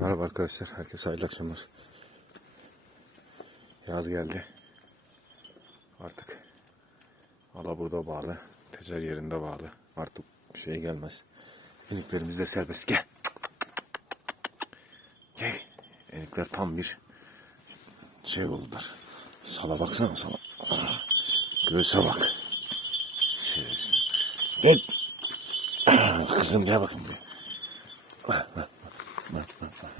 Merhaba arkadaşlar, herkese hayırlı akşamlar. Yaz geldi. Artık ala burada bağlı, tecer yerinde bağlı. Artık bir şey gelmez. Eniklerimiz de serbest. Gel. Gel. Enikler tam bir şey oldular. Sala baksana sala. Ah, Göğüse bak. Gel. Ah, Kızım gel bakayım bir. Ah, ah, ah, ah, ah.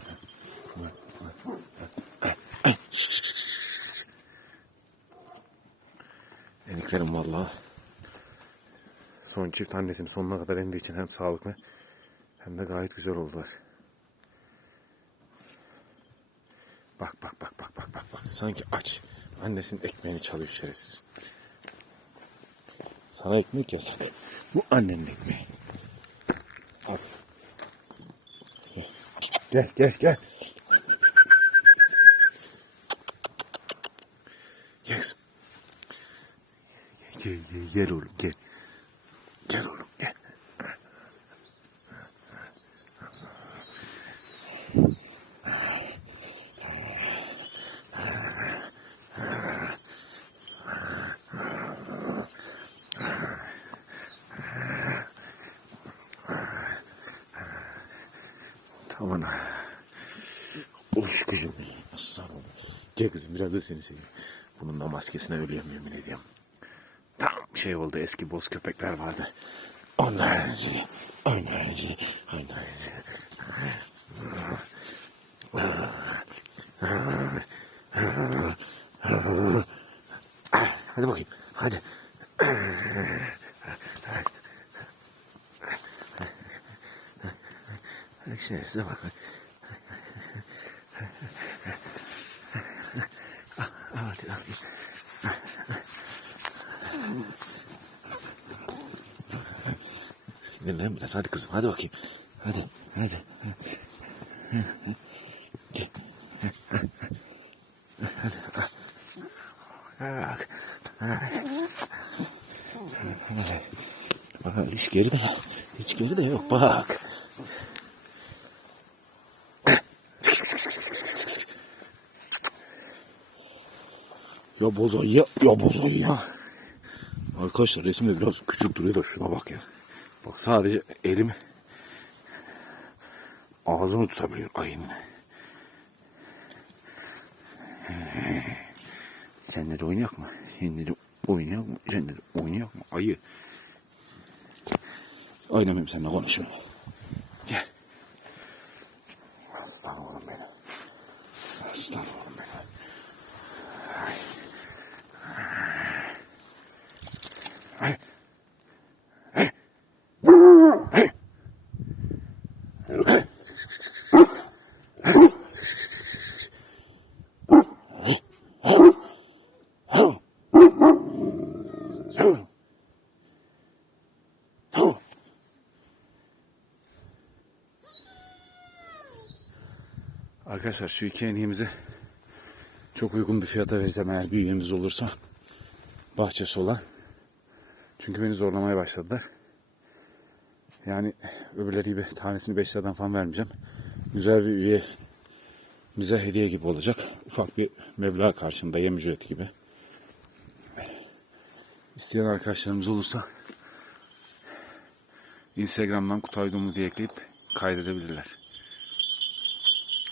Eniklerim vallahi son çift annesini sonuna kadar emdiği için hem sağlıklı hem de gayet güzel oldular. Bak bak bak bak bak bak bak. Sanki aç. Annesinin ekmeğini çalıyor şerefsiz. Sana ekmek yasak. Bu annenin ekmeği. Al. Gel gel gel. Kızım. Gel, gel, gel oğlum gel. Gel oğlum gel. Tamam. Uş kızım. Aslan oğlum. Gel kızım biraz da seni seveyim. Bunun da maskesine ölüyorum yemin ediyorum. Şey oldu eski boz köpekler vardı. Onlar önce, onlar önce, onlar önce. Hadi bakayım, hadi. Şimdi size bak. Hadi, hadi. Sinirlen biraz hadi kızım hadi bakayım. Hadi hadi. Hadi. Bak. Bak hiç geri de hiç geri de yok bak. Ya bozayı ya, ya bozayı ya. Arkadaşlar resimde biraz küçük duruyor da şuna bak ya. Bak sadece elim ağzını tutabiliyor ayın. Seninle de oynayak mı? Seninle de oynayak mı? Seninle de oynayak mı? Ayı. Oynamayayım seninle konuşuyorum. Gel. Aslan oğlum benim. Aslan oğlum benim. Arkadaşlar şu iki eniğimizi çok uygun bir fiyata vereceğim eğer büyüğümüz olursa. Bahçesi olan. Çünkü beni zorlamaya başladılar. Yani öbürleri gibi tanesini 5 liradan falan vermeyeceğim. Güzel bir üye bize hediye gibi olacak. Ufak bir meblağ karşında yem ücreti gibi. İsteyen arkadaşlarımız olursa Instagram'dan Kutay Dumlu diye ekleyip kaydedebilirler.